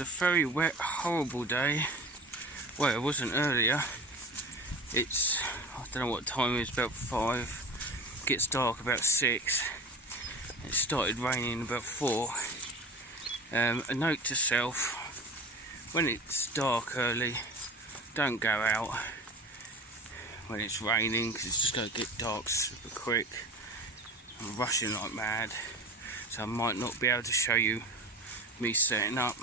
a very wet, horrible day. Well, it wasn't earlier. It's, I don't know what time it is, about 5. It gets dark about 6. It started raining about 4. A note to self, when it's dark early, don't go out when it's raining, because it's just going to get dark super quick. I'm rushing like mad, so I might not be able to show you me setting up.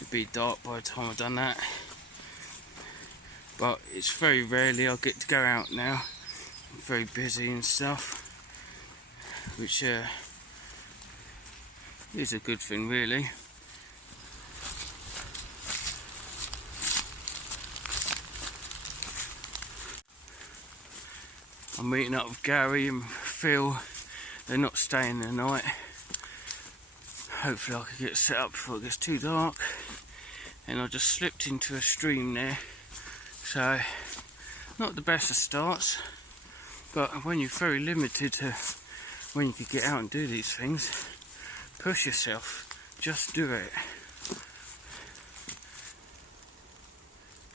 It'll be dark by the time I've done that. But it's very rarely I get to go out now. I'm very busy and stuff, which is a good thing really. I'm meeting up with Gary and Phil. They're not staying the night. Hopefully I can get set up before it gets too dark. And I just slipped into a stream there. So, not the best of starts. But when you're very limited to when you could get out and do these things, push yourself. Just do it.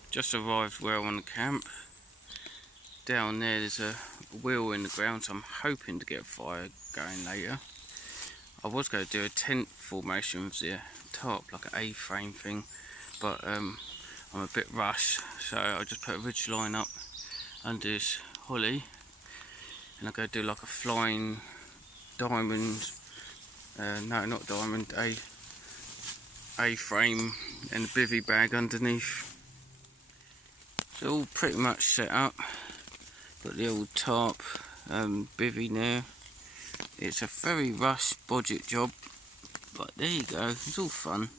Just arrived where I want to camp. Down there's a wheel in the ground, so I'm hoping to get a fire going later. I was going to do a tent formation with the tarp, like an A-frame thing, but I'm a bit rushed, so I just put a ridge line up under this holly, and I'm going to do like a flying diamond, no not diamond, A-frame and a bivy bag underneath. So all pretty much set up. Got the old tarp bivvy now. It's a very rush budget job, but there you go, it's all fun.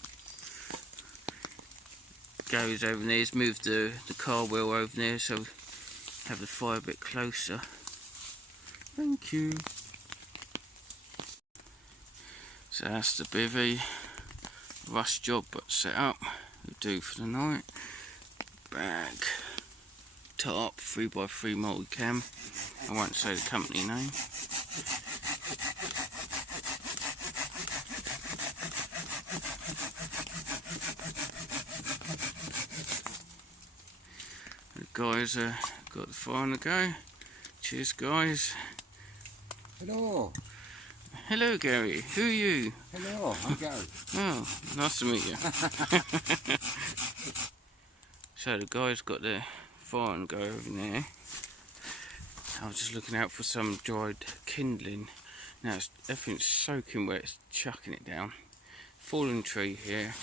Gary's over there, he's moved the car wheel over there so we have the fire a bit closer. Thank you. So that's the bivvy. Rush job but set up. We'll do for the night. Bag. Tarp 3x3 multicam. I won't say the company name. The guys got the fire on the go. Cheers, guys. Hello. Hello, Gary. Who are you? Hello, I'm Gary. Oh, nice to meet you. So the guys got their fire and go over there. I was just looking out for some dried kindling. Now everything's soaking wet, it's chucking it down. Fallen tree here.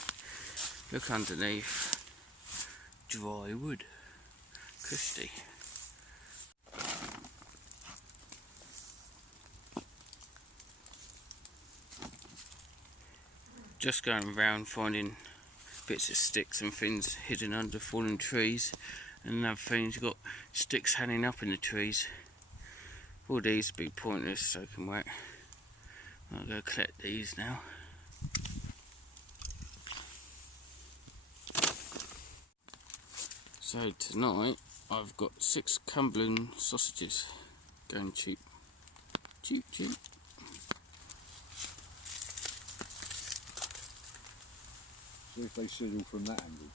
Look underneath. Dry wood. Christy. Just going around finding bits of sticks and things hidden under fallen trees. And another thing, you've got sticks hanging up in the trees. All these be pointless, soaking wet. I'll go collect these now. So tonight I've got 6 Cumberland sausages going cheap. Cheap, cheap. See if they sizzle from that angle.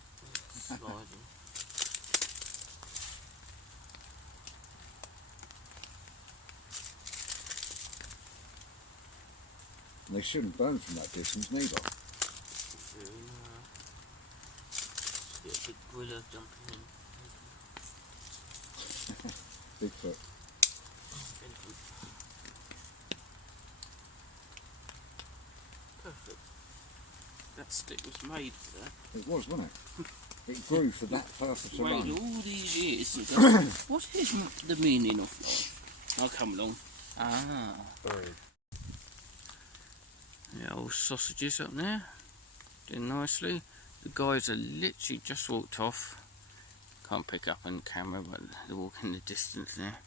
And they shouldn't burn from that distance neither. Get a big griller jumping in. Bigfoot. Perfect. That stick was made for that. It was, wasn't it? It grew for that purpose alone. Waited all these years to go, what is the meaning of life? I'll come along. Ah. Buried. Yeah, all sausages up there. Doing nicely. The guys are literally just walked off. Can't pick up on camera, but they're walking the distance there.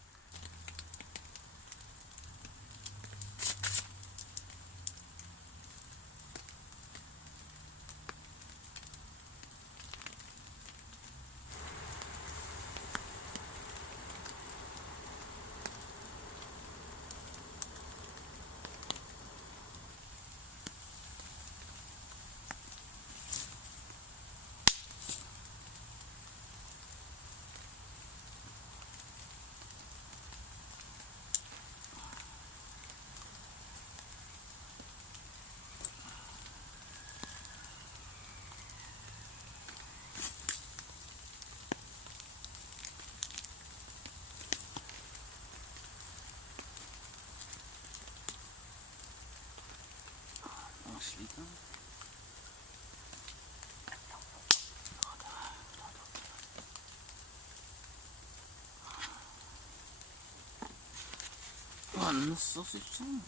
one sausage sandwich.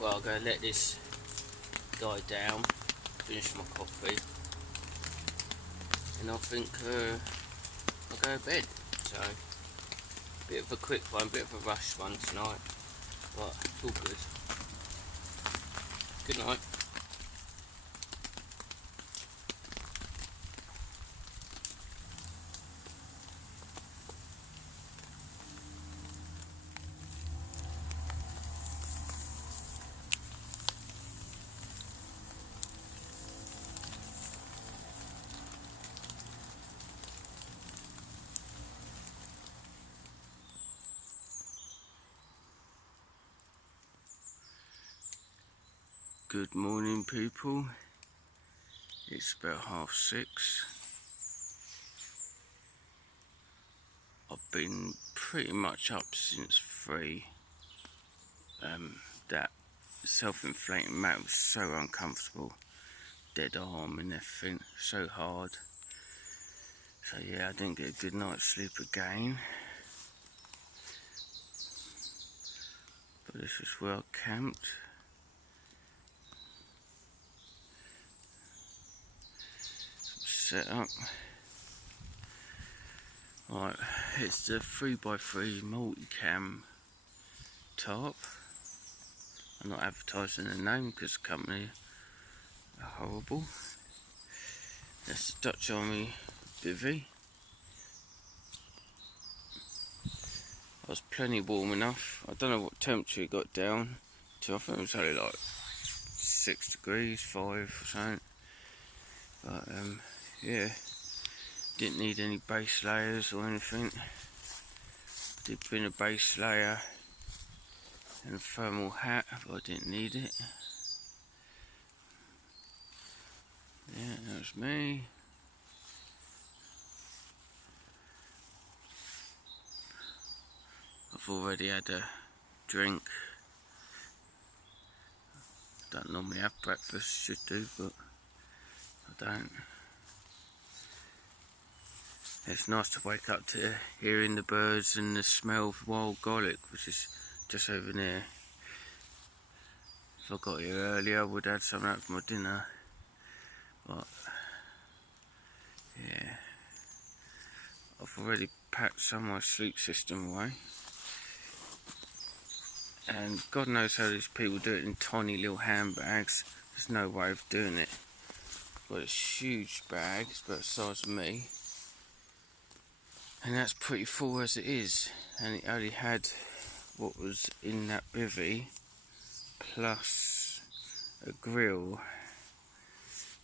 Well, I'll go let this die down, finish my coffee, and I think I'll go to bed. So, bit of a quick one, bit of a rush one tonight, but it's all good. Good night. Good morning, people. It's about 6:30. I've been pretty much up since 3. That self-inflating mat was so uncomfortable. Dead arm and everything, so hard. So yeah, I didn't get a good night's sleep again. But this is where I camped. Set up. Right, it's the 3x3 multi-cam tarp. I'm not advertising the name because the company are horrible. That's the Dutch Army bivi. I was plenty warm enough. I don't know what temperature it got down to. I think it was only like 6 degrees, 5 or something. But yeah, didn't need any base layers or anything. Did bring a base layer and a thermal hat, but I didn't need it. Yeah, that was me. I've already had a drink. Don't normally have breakfast, should do, but I don't. It's nice to wake up to hearing the birds and the smell of wild garlic, which is just over there. If I got here earlier, I would have had some out for my dinner. But yeah, I've already packed some of my sleep system away. And God knows how these people do it in tiny little handbags. There's no way of doing it. Got this huge bag, it's about the size of me. And that's pretty full as it is. And it only had what was in that bivvy, plus a grill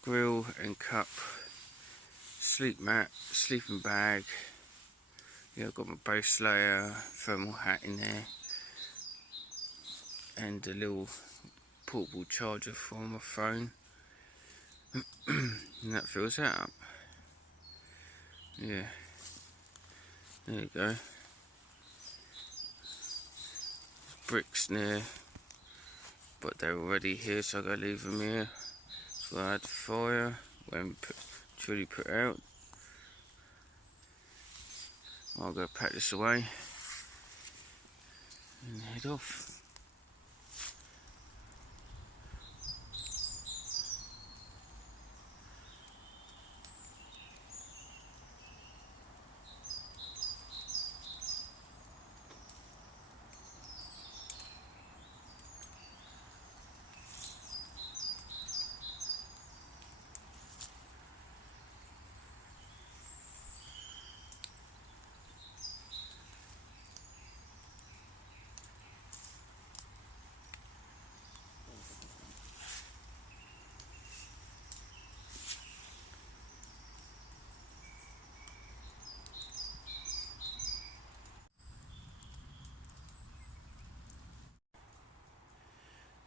and cup, sleep mat, sleeping bag. Yeah, I've got my base layer, thermal hat in there, and a little portable charger for my phone. And that fills that up. Yeah. There you go. Bricks near, but they're already here, so I'm going to leave them here. So I had fire when truly put out. I'll go pack this away and head off.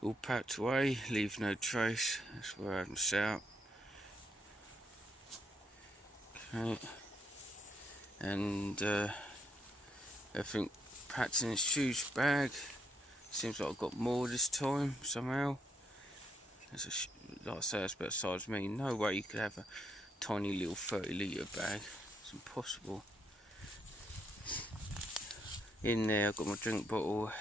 All packed away, leave no trace. That's where I had them set out. Okay, and everything packed in this huge bag. Seems like I've got more this time somehow. There's like I say, that's about the size of me. No way you could have a tiny little 30-litre bag. It's impossible. In there I've got my drink bottle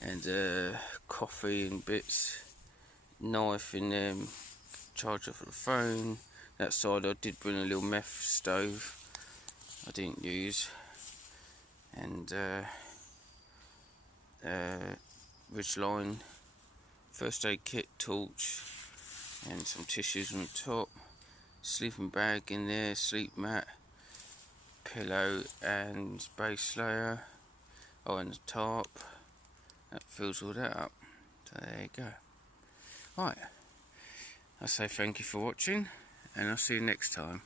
and coffee and bits, knife in there, charger for the phone. That side I did bring a little meth stove I didn't use, and ridgeline, first aid kit, torch, and some tissues on the top. Sleeping bag in there, sleep mat, pillow and base layer. Oh, and the tarp. That fills all that up. So there you go. Right, I say thank you for watching, and I'll see you next time.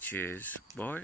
Cheers, bye.